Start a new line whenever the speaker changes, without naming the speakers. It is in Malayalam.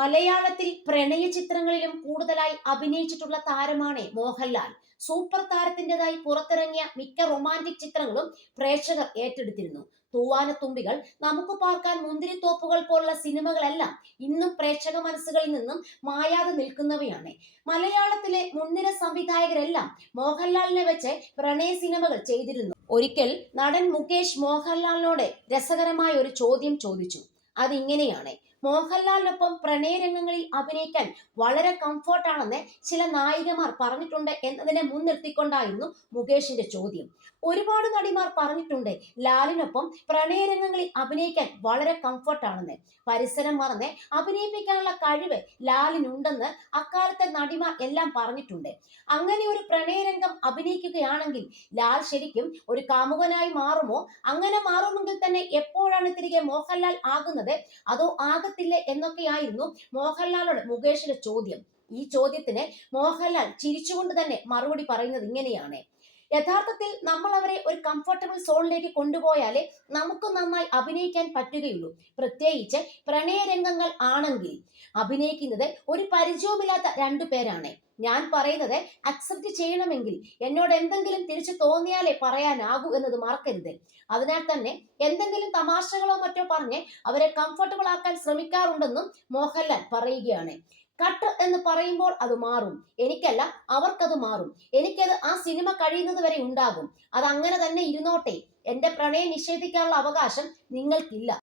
മലയാളത്തിൽ പ്രണയ ചിത്രങ്ങളിലും കൂടുതലായി അഭിനയിച്ചിട്ടുള്ള താരമാണ് മോഹൻലാൽ. സൂപ്പർ താരത്തിന്റെതായി പുറത്തിറങ്ങിയ മിക്ക റൊമാന്റിക് ചിത്രങ്ങളും പ്രേക്ഷകർ ഏറ്റെടുത്തിരുന്നു. തൂവാനത്തുമ്പികൾ നമുക്ക് പാർക്കാൻ മുന്തിരിത്തോപ്പുകൾ പോലുള്ള സിനിമകളെല്ലാം ഇന്നും പ്രേക്ഷക മനസ്സുകളിൽ നിന്നും മായാതെ നിൽക്കുന്നവയാണ്. മലയാളത്തിലെ മുൻനിര സംവിധായകരെല്ലാം മോഹൻലാലിനെ വെച്ച് പ്രണയ സിനിമകൾ ചെയ്തിരുന്നു. ഒരിക്കൽ നടൻ മുകേഷ് മോഹൻലാലിനോട് രസകരമായ ഒരു ചോദ്യം ചോദിച്ചു. അതിങ്ങനെയാണ് മോഹൻലാലിനൊപ്പം പ്രണയരംഗങ്ങളിൽ അഭിനയിക്കാൻ വളരെ കംഫർട്ടാണെന്ന് ചില നായികമാർ പറഞ്ഞിട്ടുണ്ട് എന്നതിനെ മുൻനിർത്തിക്കൊണ്ടായിരുന്നു മുകേഷിന്റെ ചോദ്യം. ഒരുപാട് നടിമാർ പറഞ്ഞിട്ടുണ്ട് ലാലിനൊപ്പം പ്രണയരംഗങ്ങളിൽ അഭിനയിക്കാൻ വളരെ കംഫർട്ടാണെന്ന്. പരിസരം മറന്ന് അഭിനയിപ്പിക്കാനുള്ള കഴിവ് ലാലിനുണ്ടെന്ന് അക്കാലത്തെ നടിമാർ എല്ലാം പറഞ്ഞിട്ടുണ്ട്. അങ്ങനെ ഒരു പ്രണയരംഗം അഭിനയിക്കുകയാണെങ്കിൽ ലാൽ ശരിക്കും ഒരു കാമുകനായി മാറുമോ? അങ്ങനെ മാറുമെങ്കിൽ തന്നെ എപ്പോഴാണ് തിരികെ മോഹൻലാൽ ആകുന്നത്? അതോ ആകത്തില്ലേ എന്നൊക്കെയായിരുന്നു മോഹൻലാലോട് മുകേഷിന്റെ ചോദ്യം. ഈ ചോദ്യത്തിന് മോഹൻലാൽ ചിരിച്ചുകൊണ്ട് തന്നെ മറുപടി പറയുന്നത് ഇങ്ങനെയാണ്. യഥാർത്ഥത്തിൽ നമ്മൾ അവരെ ഒരു കംഫർട്ടബിൾ സോണിലേക്ക് കൊണ്ടുപോയാലേ നമുക്ക് നന്നായി അഭിനയിക്കാൻ പറ്റുകയുള്ളൂ. പ്രത്യേകിച്ച് പ്രണയരംഗങ്ങൾ ആണെങ്കിൽ അഭിനയിക്കുന്നത് ഒരു പരിചയവുമില്ലാത്ത രണ്ടു പേരാണ്. ഞാൻ പറയുന്നത് അക്സെപ്റ്റ് ചെയ്യണമെങ്കിൽ എന്നോട് എന്തെങ്കിലും തിരിച്ചു തോന്നിയാലേ പറയാനാകൂ എന്നത് മറക്കരുത്. അതിനാൽ തന്നെ എന്തെങ്കിലും തമാശകളോ മറ്റോ പറഞ്ഞ് അവരെ കംഫർട്ടബിൾ ആക്കാൻ ശ്രമിക്കാറുണ്ടെന്നും മോഹൻലാൽ പറയുകയാണ്. കട്ട് എന്ന് പറയുമ്പോൾ അത് മാറും. എനിക്കല്ല അവർക്കത് മാറും. എനിക്കത് ആ സിനിമ കഴിയുന്നത് വരെ ഉണ്ടാകും. അത് അങ്ങനെ തന്നെ ഇരുന്നോട്ടെ. എന്റെ പ്രണയം നിഷേധിക്കാനുള്ള അവകാശം നിങ്ങൾക്കില്ല.